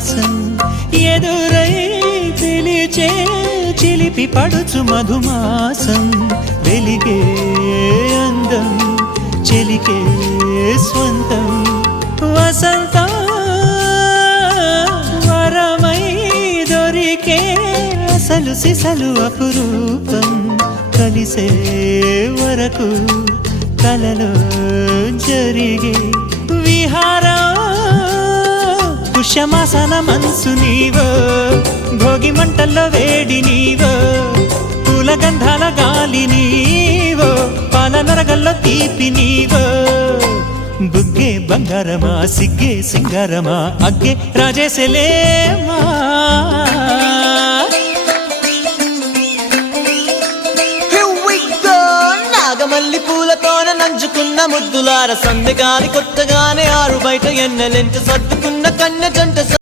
విలాసం ఎదురై పిలిచే చిలిపి పడుచు మధుమాసం వెలిగే అందం చెలికే స్వంతం వసంతం వరమై దొరికే అసలు సిసలు అపురూపం కలిసే వరకు కలలో జరిగే విహారం పుష్యమాసన మనసు నీవో భోగి మంటల్లో వేడి నీవో పూల గంధాల గాలి నీవో పాల నరగల్లో తీపి నీవో బుగ్గే బంగారమా సిగ్గే సింగారమా అగ్గే రాజేసలేమా మల్లి పూలతోన నంచుకున్న ముద్దులార సందె గాలి కొట్టగానే ఆరు బయట ఎన్నెలెంట సర్దుకున్న కన్నె జంట